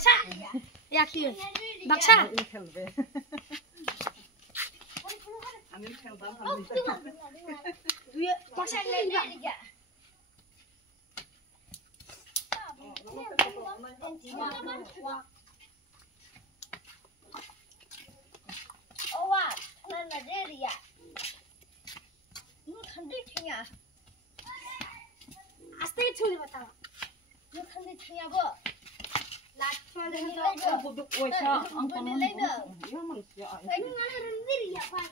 বাক্সা ইয়াকি বাক্সা খেলবে আমি খেলবাম তুই বাক্সা নেইবা ওয়া না না দেরিয়া নো ঠান্ডা ঠিয়া আস্তে চলে বাতা নো ঠান্ডা ঠিয়া বো লাটফা দেন লাইগো বুদুক ওইসা আঙ্কন লাইগো ইয়া মানসিয়া আই না দেরিয়া পা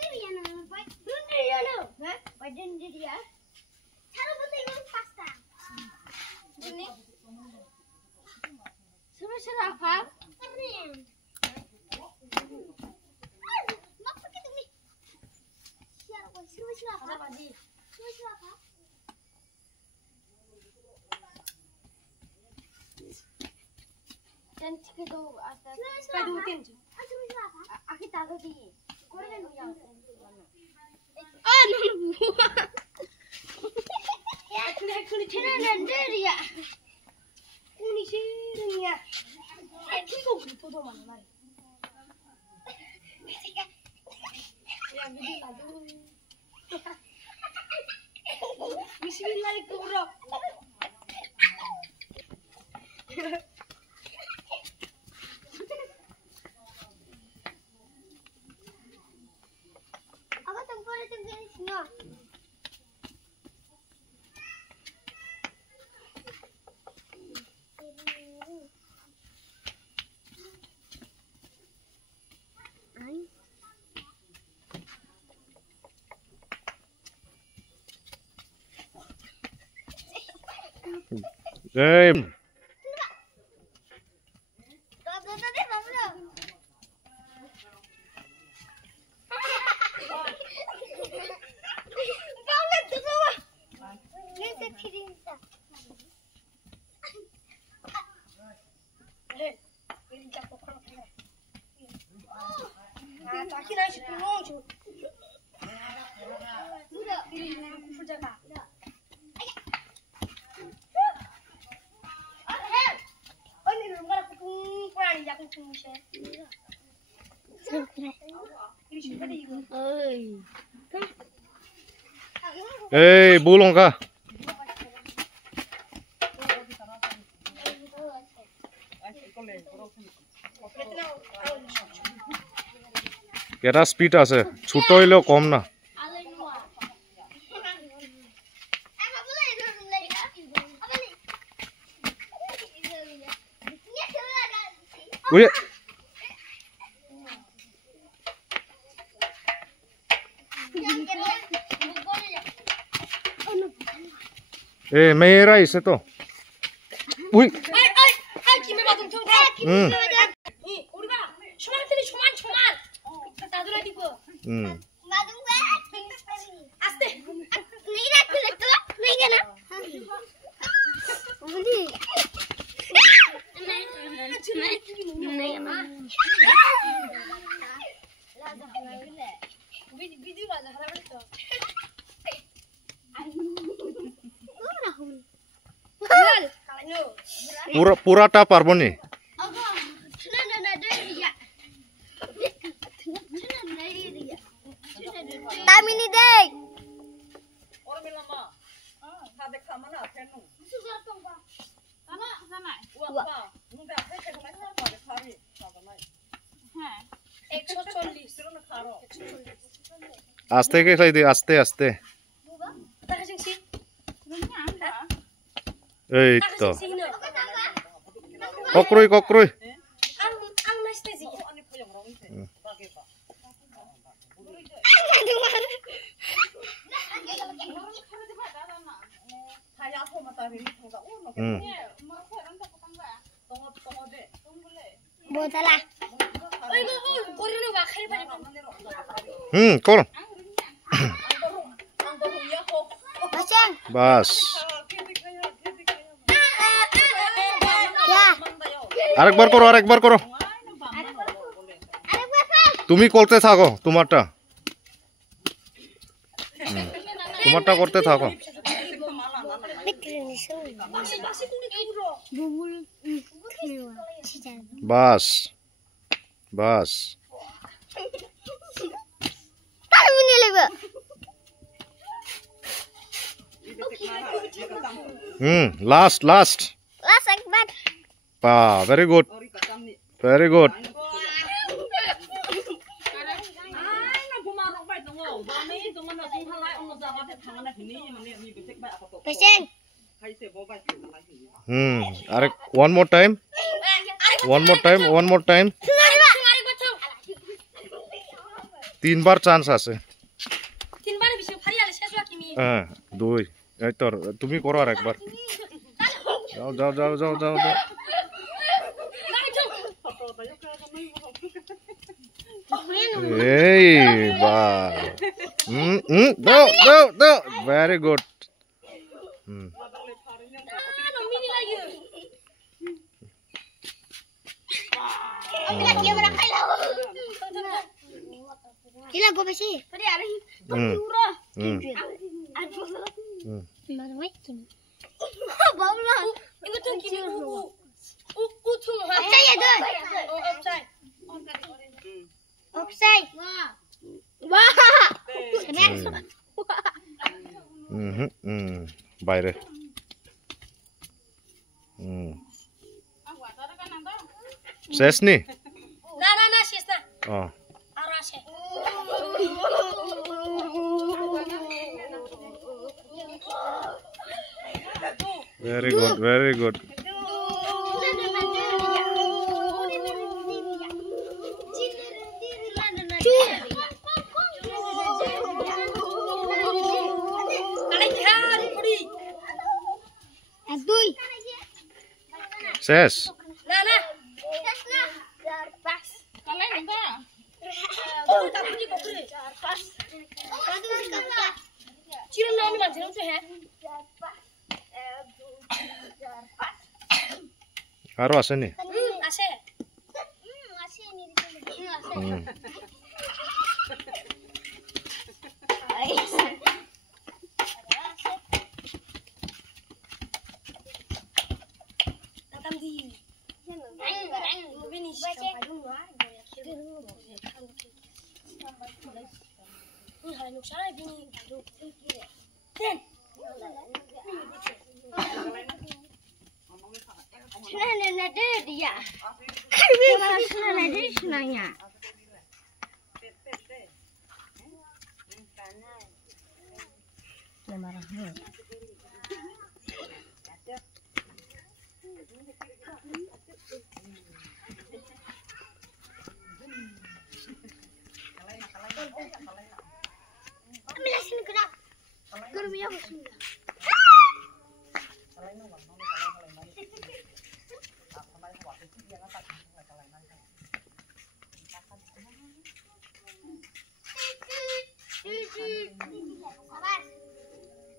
দেরিয়া না পা দেরিয়া না হ্যাঁ পা দেরিয়া ছাড়ো বতে ইমান পাস্তা নি সুরে সুরে আফা আপনি মাপকে তুমি শেয়ার কর সুরে সুরে আফা বাজি সুরে সুরে আফা টেন্ট কে তো আস্তে আস্তে দু তিন সুরে সুরে আফা আকি তাগো দি করে দেন ইয়া আ নো এখনি ঠেনা না দেরিয়া কোনি শিরিয়া এ কি করি তো তো মানে মারি ইয়া বিদি লাগু বিসমিল্লাহ কুবরা আবার তুমি করে তুমি জানিস না Hey, Aqui na gente longe. hey, bulong ka. Kera speed আছে ছোট হইলেও কম না ওই এ মেয়েরা এসে তো we Ai, que me bota um tão 우리 봐. 소만들이 소만. 나도라 디고. 아스테. 내가 그랬어? 내가나? 어디? 비디오 라자 하라 그랬어. পুরাটা পারবো নি তামিনি দেই ওর মিলামা হাতে খামানা ফেনু জানা জানা ওয়া মুদা ফেকে না করে খাবি খাবা নাই হ্যাঁ 140 সিরোনা খারো আস্তে কে খাই দে আস্তে আস্তে তাকাসিংসি এই তো তাকাসিংসি ককরই ককরই ang nasiteji অনেক ভয়ং রইছে বাগে বা হায়া তো মাতা রে থাকা ও ন তঙ দে বোতলা 어이구 고리는 와 칼 바리 কর বাসাং বাস ইয়া আরেকবার করো তুমি করতে থাকো তোমারটা করতে থাকো বিক্রি নিছো বাসি কুনি কুরো বুবুল খেলবা বাস বাস তার বুনি লাগবে লাস্ট লাস্ট লাস্ট একবার পা very good very good patient আরে one more time তিনবার চান্স আছে তিনবার বেশি ফারি আলে শেষ বাকি নি হ্যাঁ দুই এই তো তুমি করো আর একবার যাও যাও যাও যাও যাও যাও এই বা দাও দাও দাও ভেরি গুড মিনি লাগে Ambil lagi orang kaya lah. Gila gue bersih. Tadi ada murah. Mana makin? Bau lah. Ini tuh gini utung ha. Offside ya tuh. Offside. Offside. Wah. বাইরে শেষ নি না না না শেষ না ও আর আছে ভেরি গুড ভেরি গুড শেষ না না চিরন নাম না চিরন তো হ্যাঁ আরো আছে নি আছে Senangnya. Ambil sini gerak. Gurunya bersih.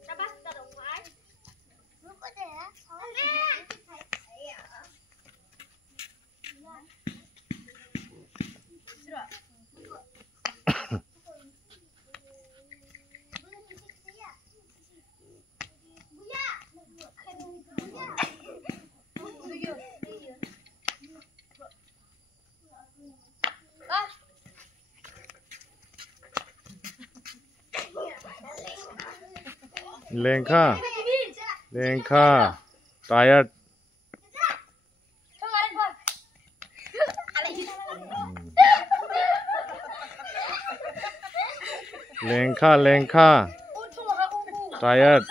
Sabar, taruh mas. Lupa deh ya. লেঙ্কা লেঙ্কা টায়ার্ড লেঙ্কা লেঙ্কা টায়ার্ড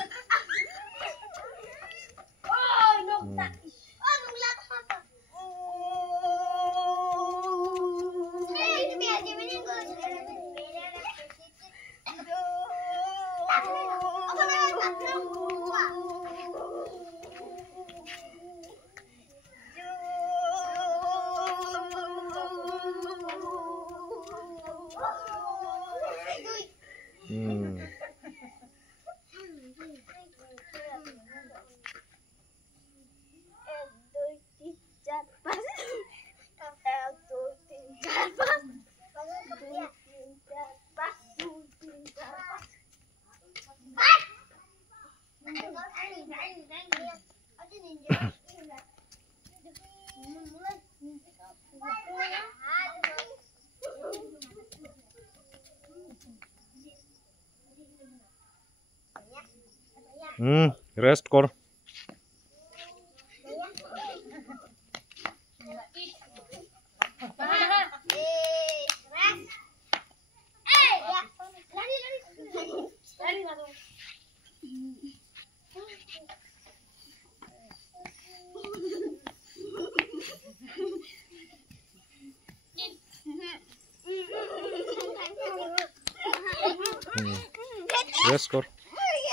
রেস্ট কর রেস্ট কর